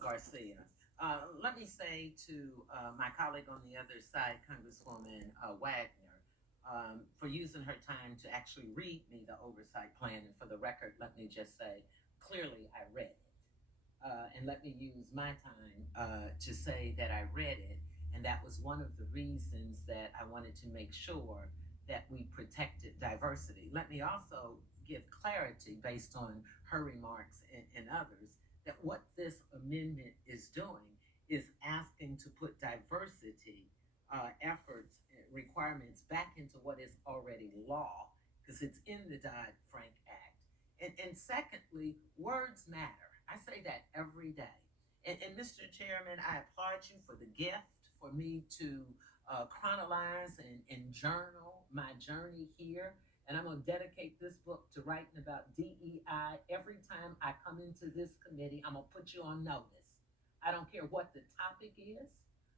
Garcia. Let me say to my colleague on the other side, Congresswoman Wagner, for using her time to actually read me the oversight plan. And for the record, let me just say, clearly I read it. And let me use my time to say that I read it. And that was one of the reasons that I wanted to make sure that we protected diversity. Let me also give clarity based on her remarks and others that what this amendment is doing is asking to put diversity efforts and requirements back into what is already law because it's in the Dodd-Frank Act. And secondly, words matter. I say that every day. And Mr. Chairman, I applaud you for the gift for me to chronologize and journal my journey here. And I'm going to dedicate this book to writing about DEI. Every time I come into this committee, I'm going to put you on notice. I don't care what the topic is.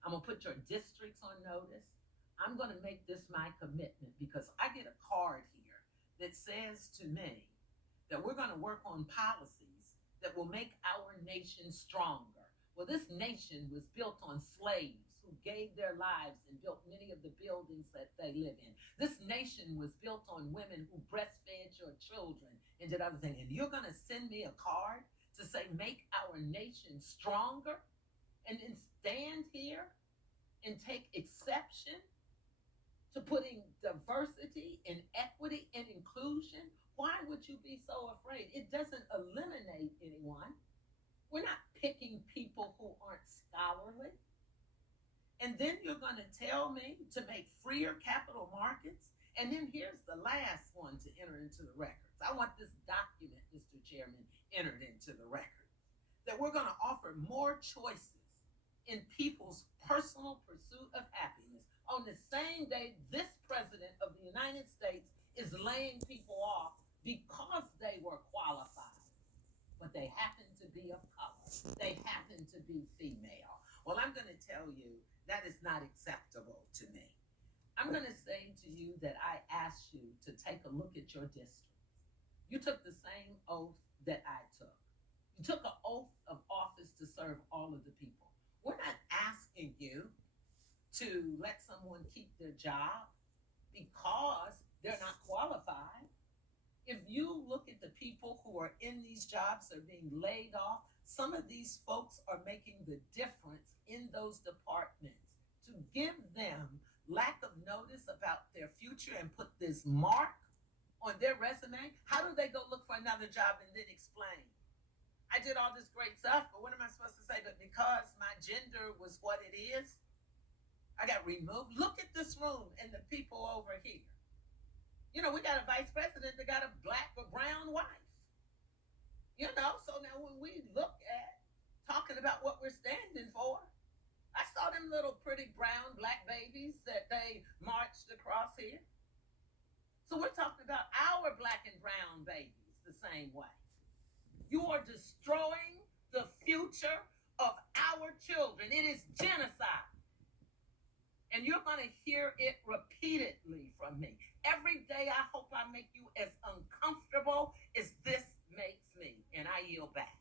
I'm going to put your districts on notice. I'm going to make this my commitment because I get a card here that says to me that we're going to work on policies that will make our nation stronger. Well, this nation was built on slaves who gave their lives and built many of the buildings that they live in. This nation was built on women who breastfed your children and did other things. And you're going to send me a card to say, make our nation stronger, and then stand here and take exception to putting diversity and equity and inclusion? Why would you be so afraid? It doesn't eliminate anyone. We're not picking people who aren't scholarly. And then you're going to tell me to make freer capital markets. And then here's the last one to enter into the records. I want this document, Mr. Chairman, entered into the record. That we're going to offer more choices in people's personal pursuit of happiness on the same day this president of the United States is laying people off because they were qualified, but they happen to be of color. They happen to be female. Well, I'm going to tell you that is not acceptable to me. I'm going to say to you that I asked you to take a look at your district. You took the same oath that I took. You took an oath of office to serve all of the people. We're not asking you to let someone keep their job because they're not qualified. If you look at the people who are in these jobs that are being laid off, some of these folks are making the difference in those departments. To give them lack of notice about their future and put this mark on their resume, how do they go look for another job and then explain? I did all this great stuff, but what am I supposed to say? But because my gender was what it is, I got removed. Look at this room and the people over here. You know, we got a vice president that got a black or brown wife. You know, so now when we look at talking about what we're standing for, I saw them little pretty brown black babies that they marched across here. So we're talking about our black and brown babies the same way. You are destroying the future of our children. It is genocide. And you're going to hear it repeatedly from me. Every day I hope I make you as uncomfortable as this makes me. And I yield back.